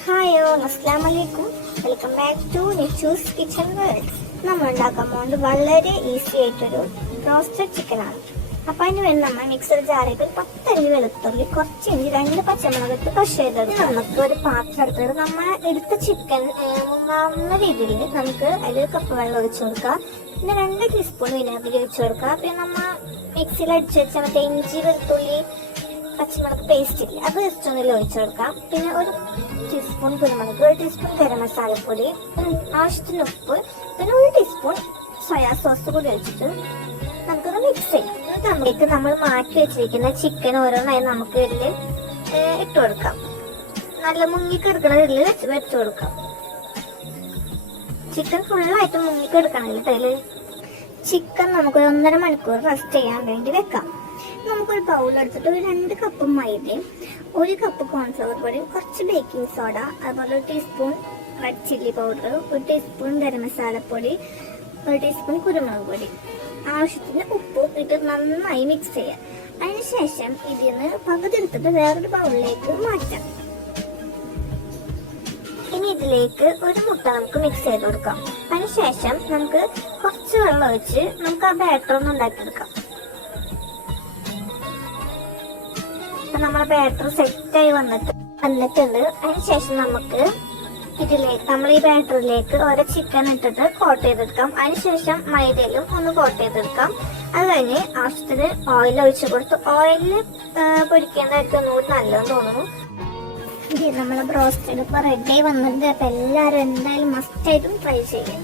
ഹായോ, അസ്സലാമു അലൈക്കും. Welcome back to Nichu's kitchen world. നമ്മൾ ഉണ്ടാക്കാൻ പോകുന്നത് വളരെ ഈസി ആയിട്ടൊരു റോസ്റ്റഡ് ചിക്കൻ ആണ്. അപ്പൊ അതിന് വേണ്ടി നമ്മൾ മിക്സർ ജാറിലേക്ക് 10 അല്ലി വെളുത്തുള്ളി, കുറച്ച് ഇഞ്ചി, 2 പച്ചമുളക് ഇട്ട് ക്രഷ് ചെയ്തെടുക്കും. നമുക്ക് ഒരു പാത്രം എടുത്തിട്ട് നമ്മൾ എടുത്ത ചിക്കൻ മുങ്ങാവുന്ന രീതിയിൽ നമുക്ക് അതിൽ കപ്പ് വെള്ളം ഒഴിച്ചു കൊടുക്കുക. പിന്നെ 2 ടീസ്പൂൺ വിനാഗിരി ഒഴിച്ചു കൊടുക്കുക. പിന്നെ നമ്മൾ മിക്സിയിൽ അടിച്ചു വെച്ച മറ്റേ ഇഞ്ചി വെളുത്തുള്ളി പച്ചമുളക് പേസ്റ്റ് ഇല്ല, അത് ജസ്റ്റ് ഒന്നിൽ ഒഴിച്ചു കൊടുക്കാം. പിന്നെ 1 ടീസ്പൂൺ കുരുമുളക്, 1 ടീസ്പൂൺ ഗരം മസാലപ്പൊടി, ആവശ്യത്തിന് ഉപ്പ്, പിന്നെ 1 ടീസ്പൂൺ സോയാ സോസ് കൂടി ഒഴിച്ചിട്ട് നമുക്കത് മിക്സ് ചെയ്യാം. എന്നിട്ട് നമ്മൾക്ക് നമ്മൾ മാറ്റി വെച്ചിരിക്കുന്ന ചിക്കൻ ഓരോന്നായി നമുക്ക് ഇതിൽ ഇട്ട് കൊടുക്കാം. നല്ല മുങ്ങിക്കെടുക്കണ ഇതിൽ വെച്ച് കൊടുക്കാം. ചിക്കൻ ഫുള്ളായിട്ട് മുങ്ങിക്കെടുക്കണില്ല. അതിൽ ചിക്കൻ നമുക്ക് 1.5 മണിക്കൂർ റെസ്റ്റ് ചെയ്യാൻ വേണ്ടി വെക്കാം. നമുക്കൊരു ബൗൾ എടുത്തിട്ട് 2 കപ്പ് മൈദയും 1 കപ്പ് കോൺഫ്ലവർ പൊടിയും കുറച്ച് ബേക്കിംഗ് സോഡ, അതുപോലെ 1 teaspoon red chilli powder, 1 teaspoon garam മസാലപ്പൊടി, 1 ടീസ്പൂൺ കുരുമുളക് പൊടി, ആവശ്യത്തിന് ഉപ്പും ഇട്ട് നന്നായി മിക്സ് ചെയ്യാം. അതിനുശേഷം ഇതിന്ന് പകുതി എടുത്തിട്ട് വേറൊരു ബൗളിലേക്ക് മാറ്റാം. ഇനി ഇതിലേക്ക് 1 മുട്ട നമുക്ക് മിക്സ് ചെയ്ത് കൊടുക്കാം. അതിനുശേഷം നമുക്ക് കുറച്ച് വെള്ളം ഒഴിച്ച് നമുക്ക് ആ ബാറ്റർ ഒന്ന് ഉണ്ടാക്കിയെടുക്കാം. നമ്മുടെ ബാറ്റർ സെറ്റായി വന്നിട്ടുണ്ട്. അതിനുശേഷം നമുക്ക് നമ്മൾ ഈ ബാറ്ററിലേക്ക് ഓരോ ചിക്കൻ ഇട്ടിട്ട് കോട്ട് ചെയ്തെടുക്കാം. അതിനുശേഷം മൈദയിലും ഒന്ന് കോട്ട് ചെയ്തെടുക്കാം. അത് കഴിഞ്ഞ് ആവശ്യത്തിന് ഓയിൽ ഒഴിച്ചു കൊടുത്ത് ഓയിലിൽ പൊരിക്കേണ്ടതായിട്ട് ഒന്നുകൂടി നല്ലതെന്ന് തോന്നുന്നു. ഇത് നമ്മളെ ബ്രോസ്റ്റഡ് ഇപ്പോൾ റെഡി ആയി വന്നിട്ടുണ്ട്. അപ്പം എല്ലാവരും എന്തായാലും മസ്റ്റായിട്ടും ട്രൈ ചെയ്യാം.